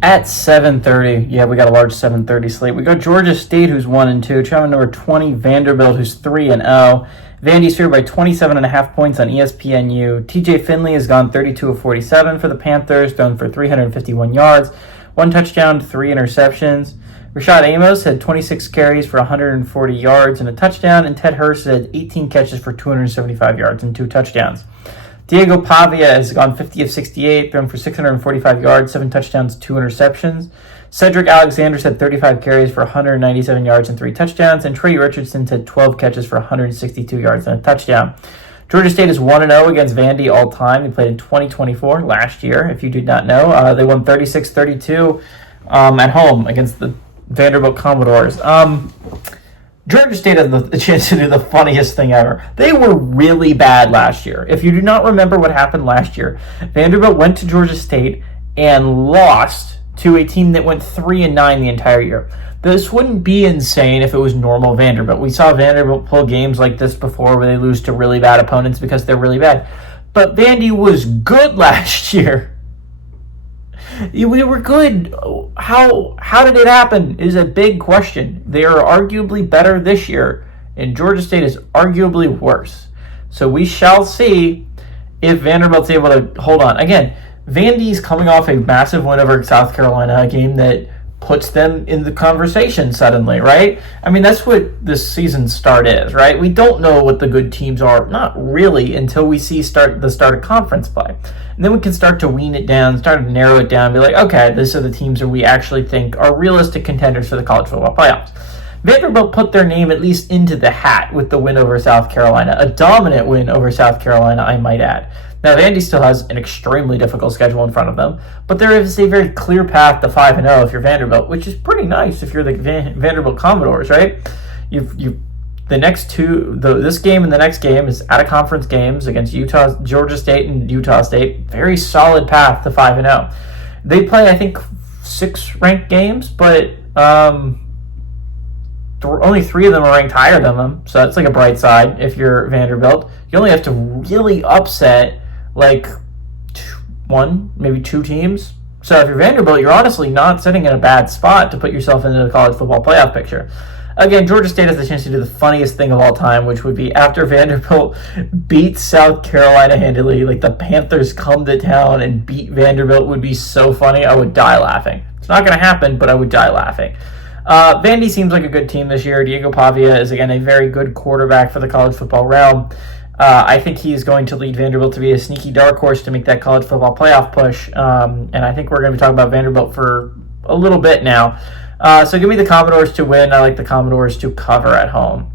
At 7:30, yeah, we got a large 7:30 slate. We got Georgia State, who's 1-2, traveling number 20, Vanderbilt, who's 3-0. Vandy's favored by 27.5 points on ESPNU. TJ Finley has gone 32 of 47 for the Panthers, thrown for 351 yards, one touchdown, three interceptions. Rashad Amos had 26 carries for 140 yards and a touchdown, and Ted Hurst had 18 catches for 275 yards and two touchdowns. Diego Pavia has gone 50 of 68, thrown for 645 yards, 7 touchdowns, 2 interceptions. Cedric Alexander's had 35 carries for 197 yards and 3 touchdowns, and Trey Richardson's had 12 catches for 162 yards and a touchdown. Georgia State is 1-0 against Vandy all time. They played in 2024 last year, if you did not know. They won 36-32 at home against the Vanderbilt Commodores. Georgia State had the chance to do the funniest thing ever. They were really bad last year. If you do not remember what happened last year, Vanderbilt went to Georgia State and lost to a team that went 3-9 the entire year. This wouldn't be insane if it was normal Vanderbilt. We saw Vanderbilt pull games like this before where they lose to really bad opponents because they're really bad. But Vandy was good last year. We were good. How did it happen is a big question. They are arguably better this year, and Georgia State is arguably worse. So we shall see if Vanderbilt's able to hold on. Again, Vandy's coming off a massive win over South Carolina, a game that puts them in the conversation suddenly, right? I mean, that's what this season start is, right? We don't know what the good teams are, not really, until we see the start of conference play. And then we can start to wean it down, start to narrow it down, be like, okay, these are the teams that we actually think are realistic contenders for the college football playoffs. Vanderbilt put their name at least into the hat with the win over South Carolina, a dominant win over South Carolina, I might add. Now, Vandy still has an extremely difficult schedule in front of them, but there is a very clear path to 5-0 if you're Vanderbilt, which is pretty nice if you're the Vanderbilt Commodores, right? This game and the next game is out-of-conference games against Georgia State and Utah State. Very solid path to 5-0. They play, I think, 6 ranked games, but only 3 of them are ranked higher than them, so that's like a bright side if you're Vanderbilt. You only have to really upset like 1, maybe 2 teams. So if you're Vanderbilt, you're honestly not sitting in a bad spot to put yourself into the college football playoff picture. Again, Georgia State has the chance to do the funniest thing of all time, which would be after Vanderbilt beats South Carolina handily, like the Panthers come to town and beat Vanderbilt would be so funny. I would die laughing. It's not going to happen, but I would die laughing. Vandy seems like a good team this year. Diego Pavia is, again, a very good quarterback for the college football realm. I think he's going to lead Vanderbilt to be a sneaky dark horse to make that college football playoff push. And I think we're going to be talking about Vanderbilt for a little bit now. So give me the Commodores to win. I like the Commodores to cover at home.